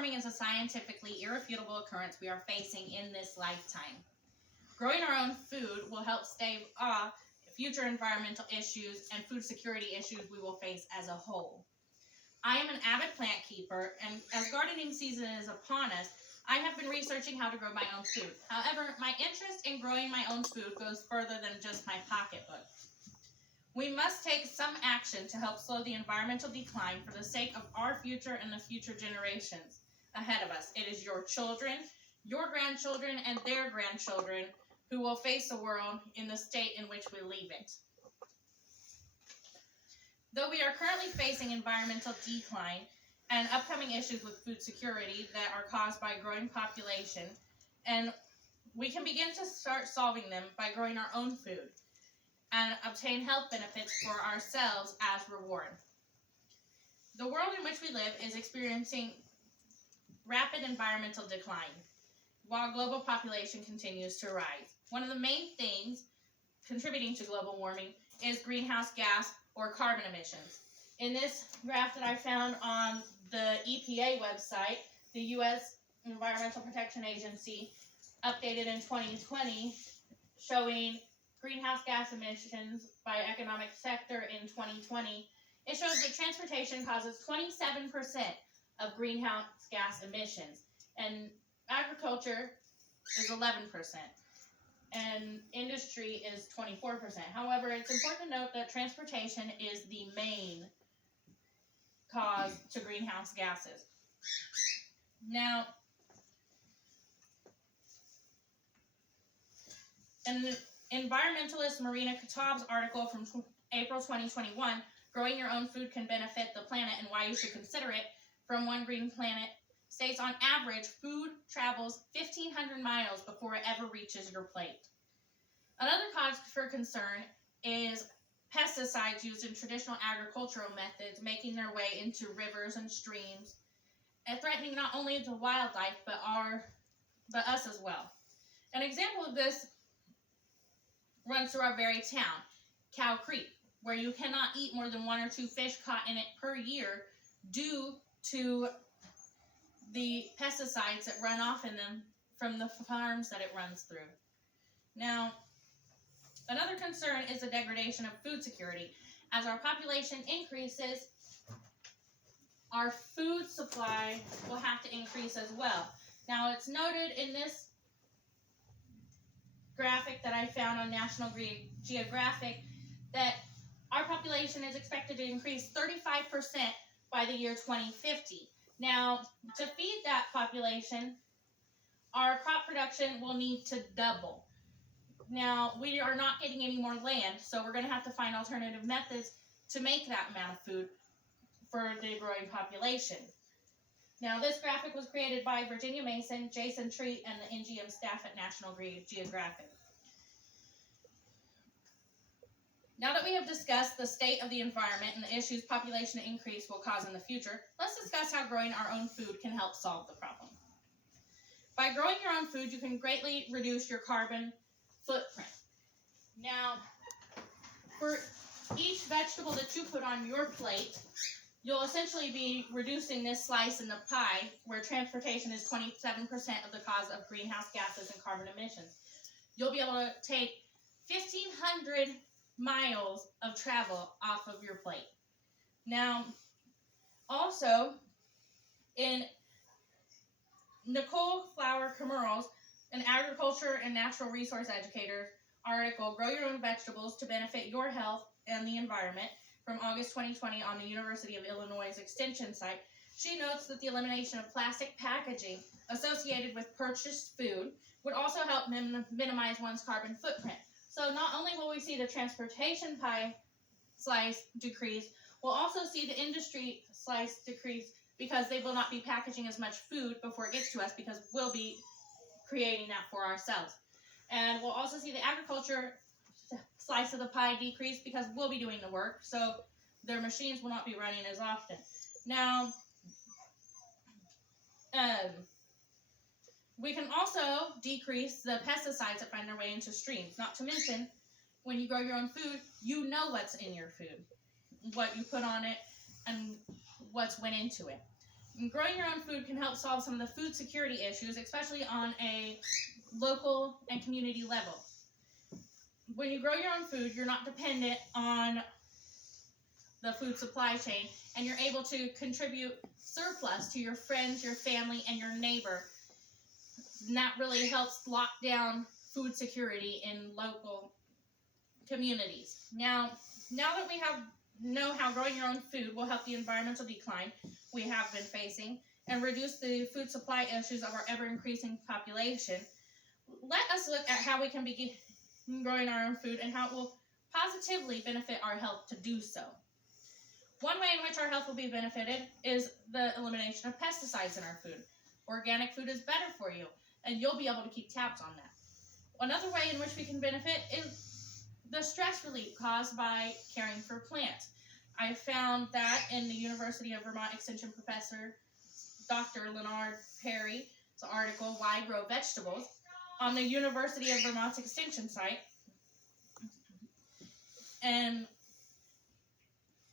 warming is a scientifically irrefutable occurrence we are facing in this lifetime. Growing our own food will help stave off future environmental issues and food security issues we will face as a whole. I am an avid plant keeper, and as gardening season is upon us, I have been researching how to grow my own food. However, my interest in growing my own food goes further than just my pocketbook. We must take some action to help slow the environmental decline for the sake of our future and the future generations ahead of us. It is your children, your grandchildren, and their grandchildren who will face the world in the state in which we leave it. Though we are currently facing environmental decline and upcoming issues with food security that are caused by a growing population, and we can begin to start solving them by growing our own food and obtain health benefits for ourselves as reward. The world in which we live is experiencing rapid environmental decline, while global population continues to rise. One of the main things contributing to global warming is greenhouse gas or carbon emissions. In this graph that I found on the EPA website, the U.S. Environmental Protection Agency, updated in 2020, showing greenhouse gas emissions by economic sector in 2020, it shows that transportation causes 27% of greenhouse gas emissions, and agriculture is 11%, and industry is 24%. However, it's important to note that transportation is the main cause to greenhouse gases. Now, in environmentalist Marina Katab's article from April 2021, Growing Your Own Food Can Benefit the Planet and Why You Should Consider It, from One Green Planet, states on average, food travels 1,500 miles before it ever reaches your plate. Another cause for concern is pesticides used in traditional agricultural methods making their way into rivers and streams and threatening not only the wildlife but us as well. An example of this runs through our very town, Cow Creek, where you cannot eat more than 1 or 2 fish caught in it per year due to the pesticides that run off in them from the farms that it runs through. Now, another concern is the degradation of food security. As our population increases, our food supply will have to increase as well. Now, it's noted in this graphic that I found on National Geographic that our population is expected to increase 35% by the year 2050. Now, to feed that population, our crop production will need to double. Now, we are not getting any more land, so we're going to have to find alternative methods to make that amount of food for the growing population. Now, this graphic was created by Virginia Mason, Jason Treat, and the NGM staff at National Geographic. Now that we have discussed the state of the environment and the issues population increase will cause in the future, let's discuss how growing our own food can help solve the problem. By growing your own food, you can greatly reduce your carbon footprint. Now, for each vegetable that you put on your plate, you'll essentially be reducing this slice in the pie where transportation is 27% of the cause of greenhouse gases and carbon emissions. You'll be able to take 1,500 miles of travel off of your plate. Now, also, in Nicole Flower Cameral's, an agriculture and natural resource educator article, Grow Your Own Vegetables to Benefit Your Health and the Environment, from August 2020 on the University of Illinois' Extension site, she notes that the elimination of plastic packaging associated with purchased food would also help minimize one's carbon footprint. So not only will we see the transportation pie slice decrease, we'll also see the industry slice decrease because they will not be packaging as much food before it gets to us because we'll be creating that for ourselves. And we'll also see the agriculture slice of the pie decrease because we'll be doing the work, so their machines will not be running as often. Now, we can also decrease the pesticides that find their way into streams. Not to mention, when you grow your own food, you know what's in your food, what you put on it, and what's went into it. Growing your own food can help solve some of the food security issues, especially on a local and community level. When you grow your own food, you're not dependent on the food supply chain, and you're able to contribute surplus to your friends, your family, and your neighbor. And that really helps lock down food security in local communities. Now that we know how growing your own food will help the environmental decline we have been facing and reduce the food supply issues of our ever-increasing population, let us look at how we can begin growing our own food and how it will positively benefit our health to do so. One way in which our health will be benefited is the elimination of pesticides in our food. Organic food is better for you, and you'll be able to keep tabs on that. Another way in which we can benefit is the stress relief caused by caring for plants. I found that in the University of Vermont Extension Professor Dr. Leonard Perry's article, Why Grow Vegetables, on the University of Vermont's Extension site. And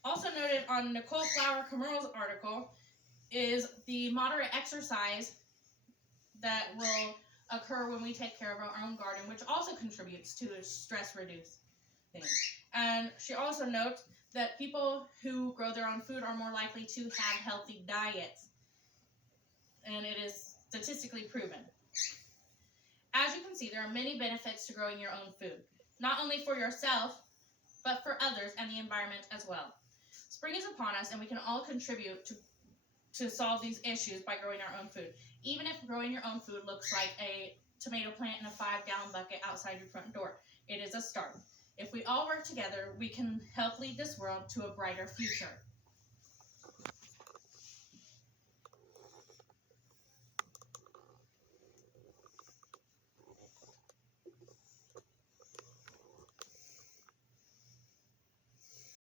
also noted on Nicole Flower Camurl's article is the moderate exercise that will occur when we take care of our own garden, which also contributes to stress reducing. And she also notes that people who grow their own food are more likely to have healthy diets. And it is statistically proven. As you can see, there are many benefits to growing your own food, not only for yourself, but for others and the environment as well. Spring is upon us, and we can all contribute to solve these issues by growing our own food. Even if growing your own food looks like a tomato plant in a 5-gallon bucket outside your front door, it is a start. If we all work together, we can help lead this world to a brighter future.